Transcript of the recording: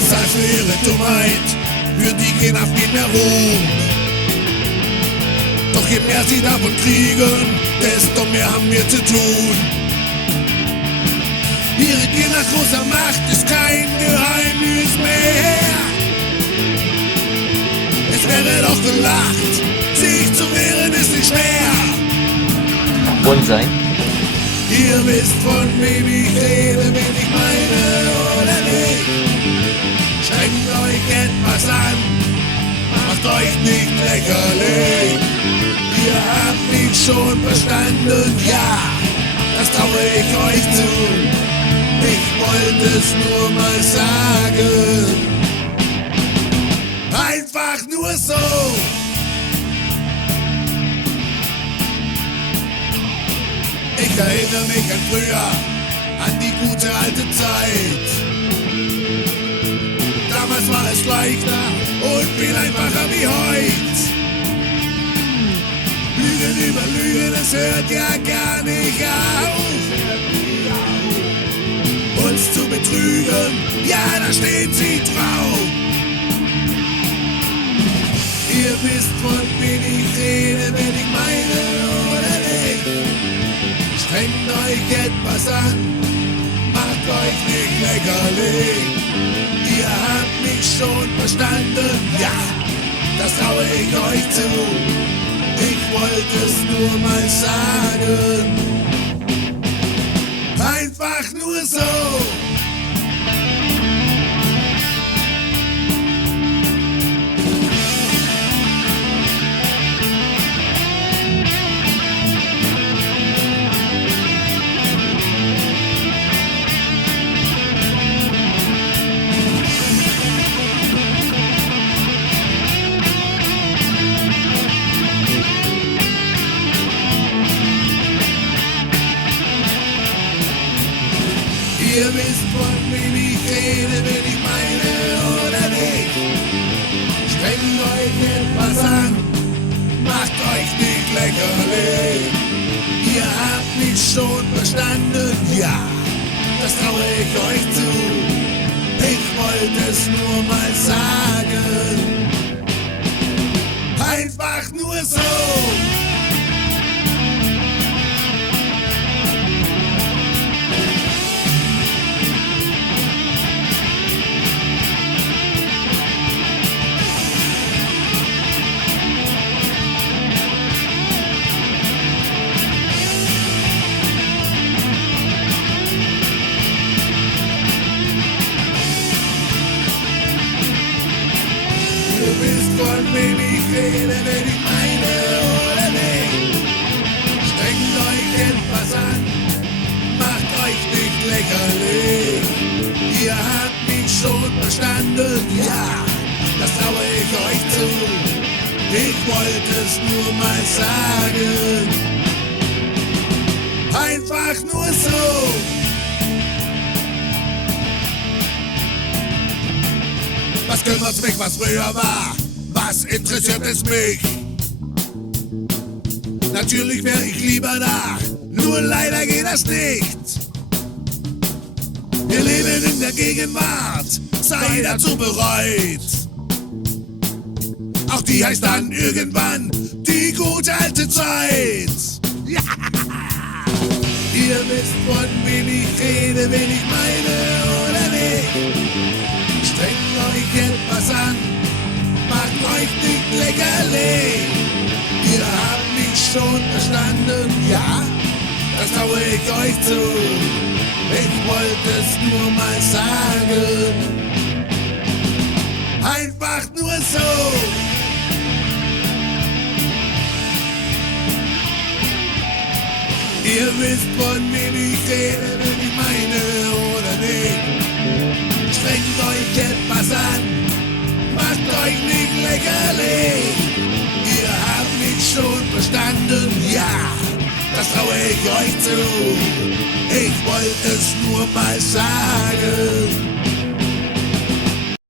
Bezahlt für ihre Dummheit, für die gehen auf nicht mehr Ruhm. Doch je mehr sie davon kriegen, desto mehr haben wir zu tun. Ihre Gier nach großer Macht ist kein Geheimnis mehr. Es wäre doch gelacht, sich zu wehren ist nicht schwer. Und sein? Ihr wisst, von wem ich rede, wen ich meine oder nicht. Strengt euch etwas an, macht euch nicht lächerlich. Ihr habt mich schon verstanden, ja, das traue ich euch zu. Ich wollte es nur mal sagen, einfach nur so. Ich erinnere mich an früher, an die gute alte Zeit. Damals war es leichter und viel einfacher wie heut. Lügen über Lügen, es hört ja gar nicht auf. Uns zu betrügen, ja, da steht sie drauf. Ihr wisst, von wem ich rede, wenn ich meine oder nicht. Strengt euch etwas an, macht euch nicht lächerlich. Ihr habt mich schon verstanden, ja, das traue ich euch zu. Ich wollte es nur mal sagen, einfach nur so. Ihr wisst, von wem ich rede, wenn ich meine oder nicht. Strengt euch etwas an, macht euch nicht lächerlich. Ihr habt mich schon verstanden, ja, das traue ich euch zu. Ich wollte es nur mal sagen, einfach nur so. Ihr wisst, von wem ich rede, wenn ich meine oder nicht. Strengt euch etwas an, macht euch nicht lächerlich. Ihr habt mich schon verstanden, ja, das traue ich euch zu. Ich wollte es nur mal sagen, einfach nur so. Was kümmert's mich, was früher war? Was interessiert es mich? Natürlich wäre ich lieber da, nur leider geht das nicht. Wir leben in der Gegenwart, sei dazu bereit. Auch die heißt dann irgendwann die gute alte Zeit. Ja. Ihr wisst, von wem ich rede, wen ich meine oder nicht. Strengt euch etwas an, macht euch nicht lächerlich. Ihr habt mich schon verstanden, ja, das traue ich euch zu. Ich wollte es nur mal sagen, einfach nur so. Ihr wisst, von wem ich rede, wenn ich meine oder nicht. Strengt euch etwas an, macht euch nicht lächerlich. Ihr habt mich schon verstanden, ja, das traue ich euch zu. Ich wollte es nur mal sagen.